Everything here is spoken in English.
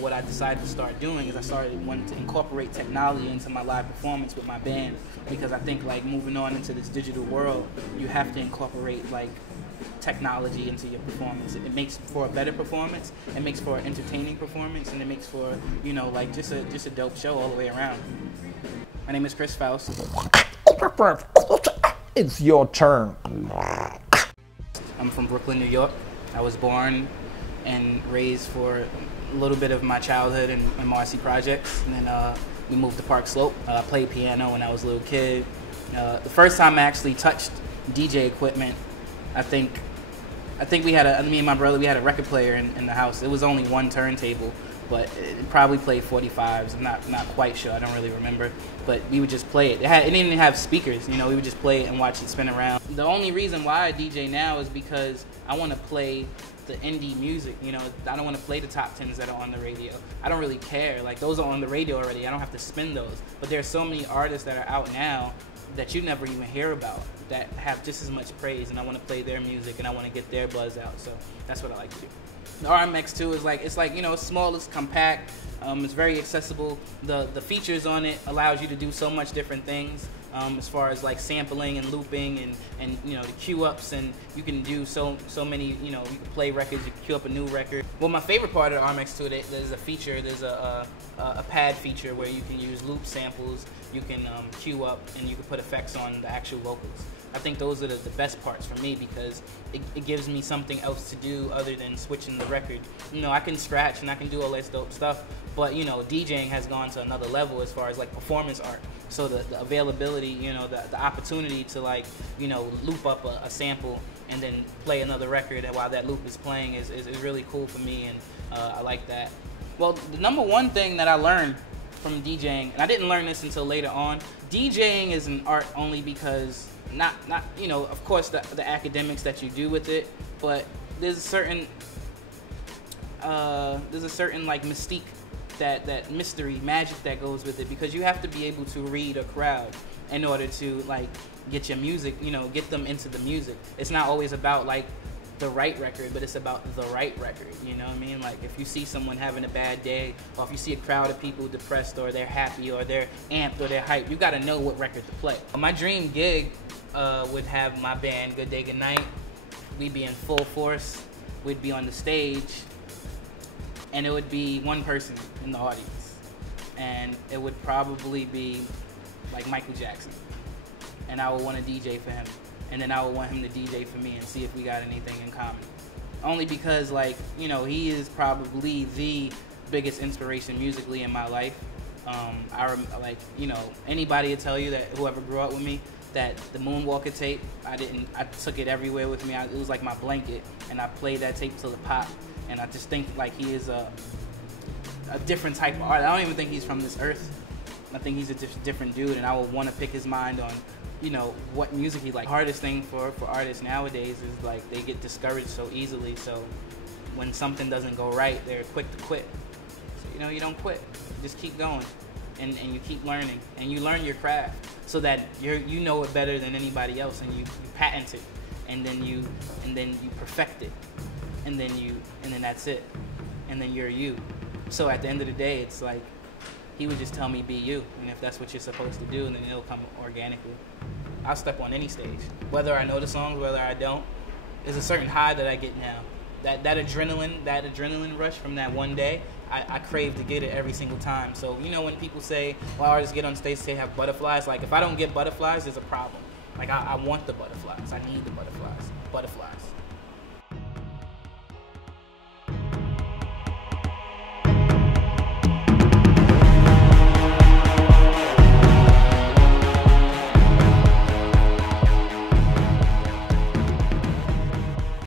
What I decided to start doing is I started wanting to incorporate technology into my live performance with my band, because I think like moving on into this digital world, you have to incorporate like technology into your performance. It makes for a better performance, it makes for an entertaining performance, and it makes for, you know, like just a dope show all the way around. My name is Dr Faust. It's your turn. I'm from Brooklyn, New York. I was born and raised for a little bit of my childhood in Marcy Projects, and then we moved to Park Slope. I played piano when I was a little kid. The first time I actually touched DJ equipment, I think we had me and my brother, we had a record player in the house. It was only one turntable, but it probably played 45s. I'm not quite sure. I don't really remember. But we would just play it. It didn't even have speakers. You know, we would just play it and watch it spin around. The only reason why I DJ now is because I want to play the indie music. You know, I don't want to play the top 10s that are on the radio. I don't really care. Like, those are on the radio already. I don't have to spin those. But there's so many artists that are out now that you never even hear about that have just as much praise, and I want to play their music and I want to get their buzz out. So that's what I like to do. The RMX2 is like, it's like, you know, it's small, it's compact, it's very accessible. The features on it allows you to do so much different things, as far as like sampling and looping and you know, the cue ups, and you can do so many, you know, you can play records, you can cue up a new record. Well, my favorite part of the RMX2, there's a feature, there's a pad feature where you can use loop samples, you can cue up, and you can put effects on the actual vocals. I think those are the best parts for me, because it gives me something else to do other than switching the record. You know, I can scratch and I can do all this dope stuff, but you know, DJing has gone to another level as far as like performance art. So the availability, you know, the opportunity to like, you know, loop up a sample and then play another record while that loop is playing is really cool for me, and I like that. Well, the number one thing that I learned from DJing, and I didn't learn this until later on, DJing is an art only because not you know, of course the academics that you do with it, but there's a certain like mystique, that mystery, magic that goes with it, because you have to be able to read a crowd in order to like get your music, you know, get them into the music. It's not always about like the right record, but it's about the right record, you know what I mean? Like, if you see someone having a bad day, or if you see a crowd of people depressed, or they're happy, or they're amped, or they're hyped, you gotta know what record to play. My dream gig would have my band, Good Day, Good Night. We'd be in full force, we'd be on the stage, and it would be one person in the audience, and it would probably be like Michael Jackson, and I would want to DJ for him, and then I would want him to DJ for me and see if we got anything in common. Only because, like, you know, he is probably the biggest inspiration musically in my life. Like, you know, anybody will tell you that, whoever grew up with me, that the Moonwalker tape, I took it everywhere with me. It was like my blanket, and I played that tape till it popped. And I just think like he is a different type of artist. I don't even think he's from this earth. I think he's a different dude, and I would want to pick his mind on, you know, what music he likes. The hardest thing for artists nowadays is like they get discouraged so easily. So when something doesn't go right, they're quick to quit. So, you know, you don't quit. You just keep going, and you keep learning, and you learn your craft so that you know it better than anybody else, and you patent it, and then you perfect it, and then that's it, and then you're you. So at the end of the day, it's like he would just tell me, be you, and if that's what you're supposed to do, then it'll come organically. I'll step on any stage, whether I know the songs, whether I don't. There's a certain high that I get now. That adrenaline rush from that one day, I crave to get it every single time. So, you know, when people say, well, artists get on stage, they have butterflies, like if I don't get butterflies, there's a problem. Like I want the butterflies. I need the butterflies. Butterflies.